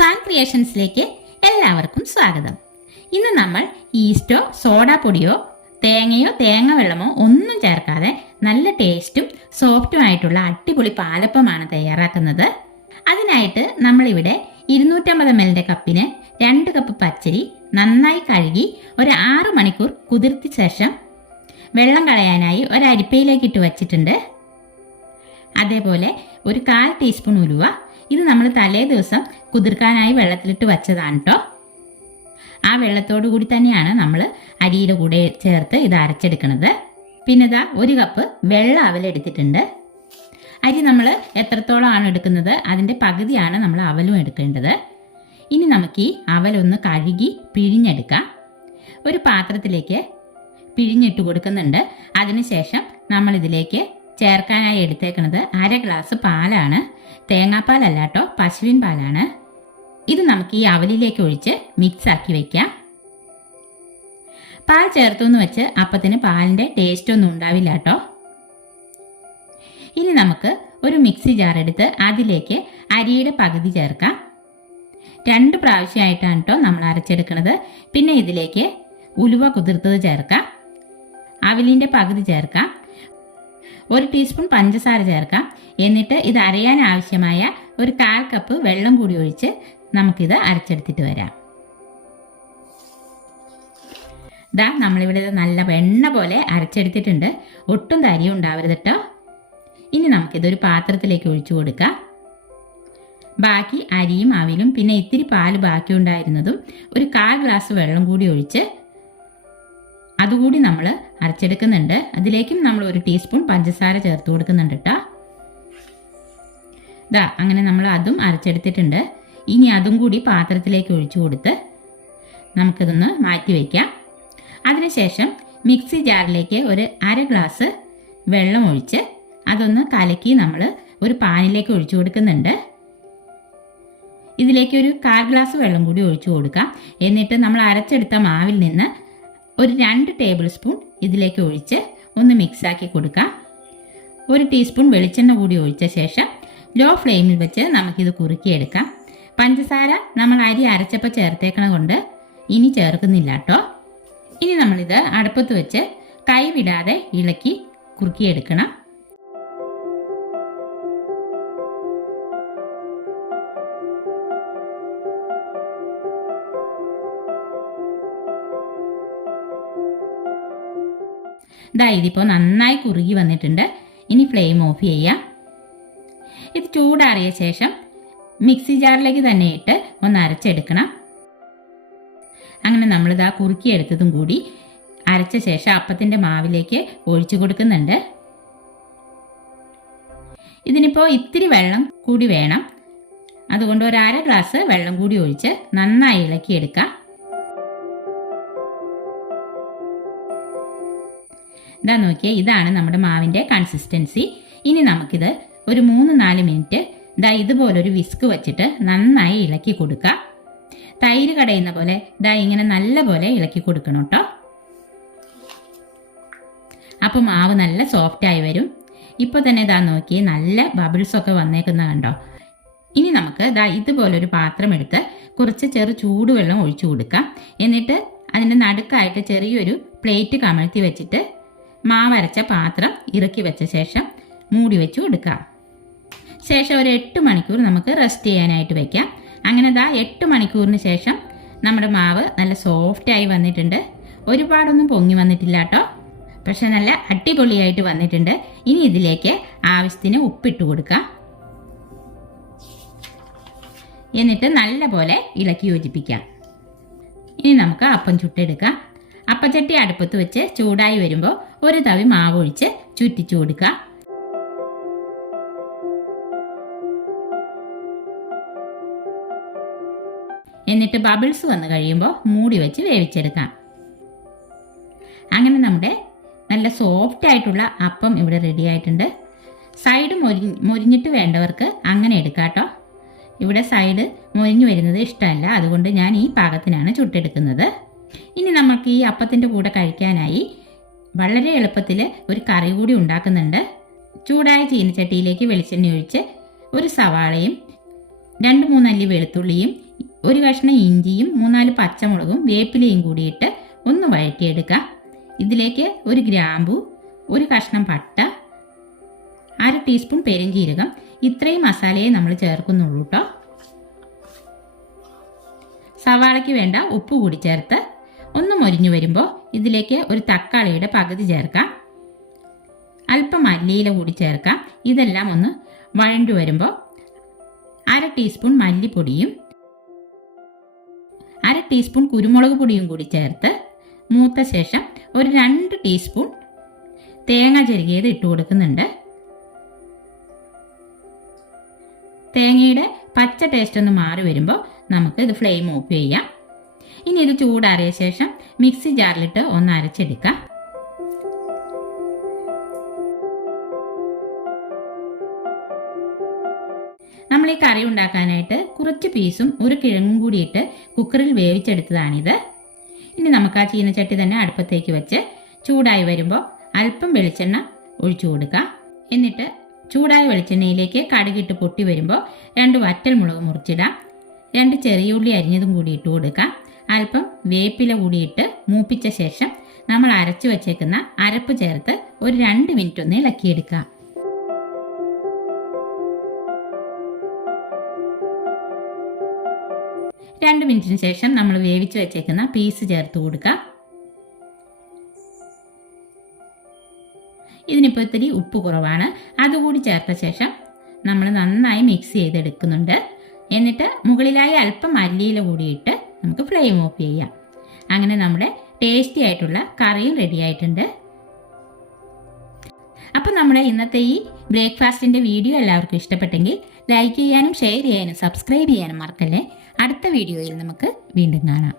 San ക്രിയേഷൻസിലേക്ക് എല്ലാവർക്കും സ്വാഗതം. ഇന്ന് നമ്മൾ ഈസ്റ്റോ സോഡാപ്പൊടിയോ തേങ്ങയോ തേങ്ങ വെള്ളമോ ഒന്നും ചേർക്കാതെ നല്ല ടേസ്റ്റും സോഫ്റ്റും ആയിട്ടുള്ള അടിപൊളി പാലപ്പമാണ് തയ്യാറാക്കുന്നത്. അതിനായിട്ട് നമ്മളിവിടെ 250 ml കപ്പിന് 2 കപ്പ് പച്ചരി നന്നായി കഴുകി ഒരു 6 മണിക്കൂർ കുതിർത്ത ശേഷം വെള്ളം കളയാനായി ഒരു അരിപ്പയിലേക്ക് ഇട്ട് വച്ചിട്ടുണ്ട്. അതേപോലെ ഒരു 1/4 ടീസ്പൂൺ ഉലുവ, ഇത് നമ്മൾ തലേ ദിവസം കുതിർക്കാനായി വെള്ളത്തിലിട്ട് വച്ചതാണ് കേട്ടോ. ആ വെള്ളത്തോടു കൂടി തന്നെയാണ് നമ്മൾ അരിയുടെ കൂടെ ചേർത്ത് ഇത് അരച്ചെടുക്കുന്നത്. പിന്നെ ഇതാ 1 കപ്പ് വെള്ള അവലെടുത്തിട്ടുണ്ട്. അരി നമ്മൾ എത്രത്തോളമാണ് എടുക്കുന്നത് അതിൻ്റെ പകുതിയാണ് നമ്മൾ അവലും എടുക്കേണ്ടത്. ഇനി നമുക്ക് ഈ അവലൊന്ന് കഴുകി പിഴിഞ്ഞെടുക്കാം. ഒരു പാത്രത്തിലേക്ക് പിഴിഞ്ഞിട്ട് കൊടുക്കുന്നുണ്ട്. അതിനുശേഷം നമ്മളിതിലേക്ക് ചേർക്കാനായി എടുത്തേക്കുന്നത് 1/2 ഗ്ലാസ് പാലാണ്. തേങ്ങാപ്പാലല്ല കേട്ടോ, പശുവിൻ പാലാണ്. ഇത് നമുക്ക് ഈ അവലിലേക്ക് ഒഴിച്ച് മിക്സ് ആക്കി വെക്കാം. പാൽ ചേർത്തെന്ന് വെച്ച് അപ്പത്തിന് പാലിൻ്റെ ടേസ്റ്റ് ഒന്നും ഉണ്ടാവില്ല കേട്ടോ. ഇനി നമുക്ക് ഒരു മിക്സി ജാർ എടുത്ത് അതിലേക്ക് അരിയുടെ പകുതി ചേർക്കാം. 2 പ്രാവശ്യമായിട്ടാണ് കേട്ടോ നമ്മൾ അരച്ചെടുക്കുന്നത്. പിന്നെ ഇതിലേക്ക് ഉലുവ കുതിർത്തത് ചേർക്കാം, അവലിൻ്റെ പകുതി ചേർക്കാം, 1 ടീസ്പൂൺ പഞ്ചസാര ചേർക്കാം. എന്നിട്ട് ഇത് അരയാൻ ആവശ്യമായ ഒരു 1/4 കപ്പ് വെള്ളം കൂടി ഒഴിച്ച് നമുക്കിത് അരച്ചെടുത്തിട്ട് വരാം. ഇതാ നമ്മളിവിടെ നല്ല വെണ്ണ പോലെ അരച്ചെടുത്തിട്ടുണ്ട്. ഒട്ടും തരിയും ഉണ്ടാവരുത് കേട്ടോ. ഇനി നമുക്കിതൊരു പാത്രത്തിലേക്ക് ഒഴിച്ചു കൊടുക്കാം. ബാക്കി അരിയും അവിലും പിന്നെ ഇത്തിരി പാല് ബാക്കി ഉണ്ടായിരുന്നതും ഒരു 1/4 ഗ്ലാസ് വെള്ളം കൂടി ഒഴിച്ച് അതുകൂടി നമ്മൾ അരച്ചെടുക്കുന്നുണ്ട്. അതിലേക്കും നമ്മൾ 1 ടീസ്പൂൺ പഞ്ചസാര ചേർത്ത് കൊടുക്കുന്നുണ്ട് കേട്ടോ. ഇതാ അങ്ങനെ നമ്മൾ അതും അരച്ചെടുത്തിട്ടുണ്ട്. ഇനി അതും കൂടി പാത്രത്തിലേക്ക് ഒഴിച്ചു കൊടുത്ത് നമുക്കിതൊന്ന് മാറ്റി വയ്ക്കാം. അതിനുശേഷം മിക്സി ജാറിലേക്ക് ഒരു 1/2 ഗ്ലാസ് വെള്ളം ഒഴിച്ച് അതൊന്ന് കലക്കി നമ്മൾ ഒരു പാനിലേക്ക് ഒഴിച്ചു കൊടുക്കുന്നുണ്ട്. ഇതിലേക്ക് ഒരു 1/4 ഗ്ലാസ് വെള്ളം കൂടി ഒഴിച്ചു കൊടുക്കാം. എന്നിട്ട് നമ്മൾ അരച്ചെടുത്ത മാവിൽ നിന്ന് ഒരു 2 ടേബിൾ സ്പൂൺ ഇതിലേക്ക് ഒഴിച്ച് ഒന്ന് മിക്സാക്കി കൊടുക്കാം. 1 ടീസ്പൂൺ വെളിച്ചെണ്ണ കൂടി ഒഴിച്ച ശേഷം ലോ ഫ്ലെയിമിൽ വെച്ച് നമുക്കിത് കുറുക്കിയെടുക്കാം. പഞ്ചസാര നമ്മൾ അരി അരച്ചപ്പോൾ ചേർത്തേക്കണ കൊണ്ട് ഇനി ചേർക്കുന്നില്ല കേട്ടോ. ഇനി നമ്മളിത് അടുപ്പത്ത് വെച്ച് കൈ വിടാതെ ഇളക്കി കുറുക്കിയെടുക്കണം. ഇതാ ഇതിപ്പോൾ നന്നായി കുറുകി വന്നിട്ടുണ്ട്. ഇനി ഫ്ലെയിം ഓഫ് ചെയ്യാം. ഇത് ചൂടാറിയ ശേഷം മിക്സി ജാറിലേക്ക് തന്നെ ഇട്ട് ഒന്ന് അരച്ചെടുക്കണം. അങ്ങനെ നമ്മളിതാ കുറുക്കിയെടുത്തതും കൂടി അരച്ച ശേഷം അപ്പത്തിൻ്റെ മാവിലേക്ക് ഒഴിച്ചു കൊടുക്കുന്നുണ്ട്. ഇതിനിപ്പോൾ ഇത്തിരി വെള്ളം കൂടി വേണം. അതുകൊണ്ട് ഒരു 1/2 ഗ്ലാസ് വെള്ളം കൂടി ഒഴിച്ച് നന്നായി ഇളക്കിയെടുക്കാം. ഇതാ നോക്കിയേ, ഇതാണ് നമ്മുടെ മാവിൻ്റെ കൺസിസ്റ്റൻസി. ഇനി നമുക്കിത് ഒരു 3-4 മിനിറ്റ് ഇതാ ഇതുപോലൊരു വിസ്ക് വെച്ചിട്ട് നന്നായി ഇളക്കി കൊടുക്കുക. തൈര് കടയുന്ന പോലെ ഇതാ ഇങ്ങനെ നല്ല പോലെ ഇളക്കി കൊടുക്കണം കേട്ടോ. അപ്പോൾ മാവ് നല്ല സോഫ്റ്റായി വരും. ഇപ്പോൾ തന്നെ ഇതാ നോക്കിയേ, നല്ല ബബിൾസൊക്കെ വന്നേക്കുന്ന കണ്ടോ. ഇനി നമുക്ക് ഇതാ ഇതുപോലൊരു പാത്രം എടുത്ത് കുറച്ച് ചൂടുവെള്ളം ഒഴിച്ചു കൊടുക്കാം. എന്നിട്ട് അതിൻ്റെ നടുക്കായിട്ട് ചെറിയൊരു പ്ലേറ്റ് കമഴ്ത്തി വെച്ചിട്ട് മാവരച്ച പാത്രം ഇറക്കി വെച്ച ശേഷം മൂടി വെച്ച് കൊടുക്കാം. ശേഷം ഒരു 8 മണിക്കൂർ നമുക്ക് റെസ്റ്റ് ചെയ്യാനായിട്ട് വെക്കാം. അങ്ങനെ ദാ 8 മണിക്കൂറിന് ശേഷം നമ്മുടെ മാവ് നല്ല സോഫ്റ്റായി വന്നിട്ടുണ്ട്. ഒരുപാടൊന്നും പൊങ്ങി വന്നിട്ടില്ല കേട്ടോ, പക്ഷെ നല്ല അടിപൊളിയായിട്ട് വന്നിട്ടുണ്ട്. ഇനി ഇതിലേക്ക് ആവശ്യത്തിന് ഉപ്പിട്ട് കൊടുക്കാം. എന്നിട്ട് നല്ല പോലെ ഇളക്കി യോജിപ്പിക്കാം. ഇനി നമുക്ക് അപ്പം ചുട്ടെടുക്കാം. അപ്പച്ചട്ടി അടുപ്പത്ത് വെച്ച് ചൂടായി വരുമ്പോൾ ഒരു തവി മാവ് ഒഴിച്ച് ചുറ്റിച്ചു കൊടുക്കുക. എന്നിട്ട് ബബിൾസ് വന്ന് കഴിയുമ്പോൾ മൂടി വെച്ച് വേവിച്ചെടുക്കാം. അങ്ങനെ നമ്മുടെ നല്ല സോഫ്റ്റ് ആയിട്ടുള്ള അപ്പം ഇവിടെ റെഡി ആയിട്ടുണ്ട്. സൈഡ് മൊരിഞ്ഞിട്ട് വേണ്ടവർക്ക് അങ്ങനെ എടുക്കാം കേട്ടോ. ഇവിടെ സൈഡ് മൊരിഞ്ഞു വരുന്നത് ഇഷ്ടമല്ല, അതുകൊണ്ട് ഞാൻ ഈ പാകത്തിനാണ് ചുട്ടെടുക്കുന്നത്. ഇനി നമുക്ക് ഈ അപ്പത്തിൻ്റെ കൂടെ കഴിക്കാനായി വളരെ എളുപ്പത്തിൽ ഒരു കറി കൂടി ഉണ്ടാക്കുന്നുണ്ട്. ചൂടായ ചീനച്ചട്ടിയിലേക്ക് വെളിച്ചെണ്ണ ഒഴിച്ച് ഒരു സവാളയും 2-3 അല്ലി വെളുത്തുള്ളിയും ഒരു കഷ്ണം ഇഞ്ചിയും 3-4 പച്ചമുളകും വേപ്പിലയും കൂടിയിട്ട് ഒന്ന് വഴറ്റിയെടുക്കാം. ഇതിലേക്ക് ഒരു ഗ്രാമ്പു, ഒരു കഷ്ണം പട്ട, 1/2 ടീസ്പൂൺ പെരുംജീരകം, ഇത്രയും മസാലയെ നമ്മൾ ചേർക്കുന്നുള്ളൂ കേട്ടോ. സവാളയ്ക്ക് വേണ്ട ഉപ്പ് കൂടി ചേർത്ത് ഒന്ന് മൊരിഞ്ഞു വരുമ്പോൾ ഇതിലേക്ക് ഒരു തക്കാളിയുടെ പകുതി ചേർക്കാം. അല്പം മല്ലിയില കൂടി ചേർക്കാം. ഇതെല്ലാം ഒന്ന് വഴണ്ടു വരുമ്പോൾ 1/2 ടീസ്പൂൺ മല്ലിപ്പൊടിയും 1/2 ടീസ്പൂൺ കുരുമുളക് പൊടിയും കൂടി ചേർത്ത് മൂത്ത ശേഷം ഒരു 2 ടീസ്പൂൺ തേങ്ങ ചിരകിയത് ഇട്ട് കൊടുക്കുന്നുണ്ട്. തേങ്ങയുടെ പച്ച ടേസ്റ്റ് ഒന്ന് മാറി വരുമ്പോൾ നമുക്ക് ഇത് ഫ്ലെയിം ഓഫ് ചെയ്യാം. ഇനി ഇത് ചൂടാറിയ ശേഷം മിക്സി ജാറിലിട്ട് ഒന്ന് അരച്ചെടുക്കാം. നമ്മൾ ഈ കറി ഉണ്ടാക്കാനായിട്ട് കുറച്ച് പീസും ഒരു കിഴങ്ങും കൂടിയിട്ട് കുക്കറിൽ വേവിച്ചെടുത്തതാണിത്. ഇനി നമുക്ക് ആ ചീനച്ചട്ടി തന്നെ അടുപ്പത്തേക്ക് വെച്ച് ചൂടായി വരുമ്പോൾ അല്പം വെളിച്ചെണ്ണ ഒഴിച്ചു കൊടുക്കാം. എന്നിട്ട് ചൂടായ വെളിച്ചെണ്ണയിലേക്ക് കടുകിട്ട് പൊട്ടി വരുമ്പോൾ 2 വറ്റൽ മുളക് മുറിച്ചിടാം. 2 ചെറിയ ഉള്ളി അരിഞ്ഞതും കൂടി ഇട്ട് കൊടുക്കാം. അല്പം വേപ്പില കൂടിയിട്ട് മൂപ്പിച്ച ശേഷം നമ്മൾ അരച്ചു വച്ചേക്കുന്ന അരപ്പ് ചേർത്ത് ഒരു 2 മിനിറ്റ് ഒന്ന് ഇളക്കിയെടുക്കാം. രണ്ട് മിനിറ്റിന് ശേഷം നമ്മൾ വേവിച്ച് വെച്ചേക്കുന്ന പീസ് ചേർത്ത് കൊടുക്കാം. ഇതിനിപ്പോൾ ഇത്തിരി ഉപ്പ് കുറവാണ്, അതുകൂടി ചേർത്ത ശേഷം നമ്മൾ നന്നായി മിക്സ് ചെയ്തെടുക്കുന്നുണ്ട്. എന്നിട്ട് മുകളിലായി അല്പം മല്ലിയില കൂടിയിട്ട് നമുക്ക് ഫ്ലെയിം ഓഫ് ചെയ്യാം. അങ്ങനെ നമ്മുടെ ടേസ്റ്റി ആയിട്ടുള്ള കറിയും റെഡി ആയിട്ടുണ്ട്. അപ്പം നമ്മുടെ ഇന്നത്തെ ഈ ബ്രേക്ക്ഫാസ്റ്റിൻ്റെ വീഡിയോ എല്ലാവർക്കും ഇഷ്ടപ്പെട്ടെങ്കിൽ ലൈക്ക് ചെയ്യാനും ഷെയർ ചെയ്യാനും സബ്സ്ക്രൈബ് ചെയ്യാനും മറക്കല്ലേ. അടുത്ത വീഡിയോയിൽ നമുക്ക് വീണ്ടും കാണാം.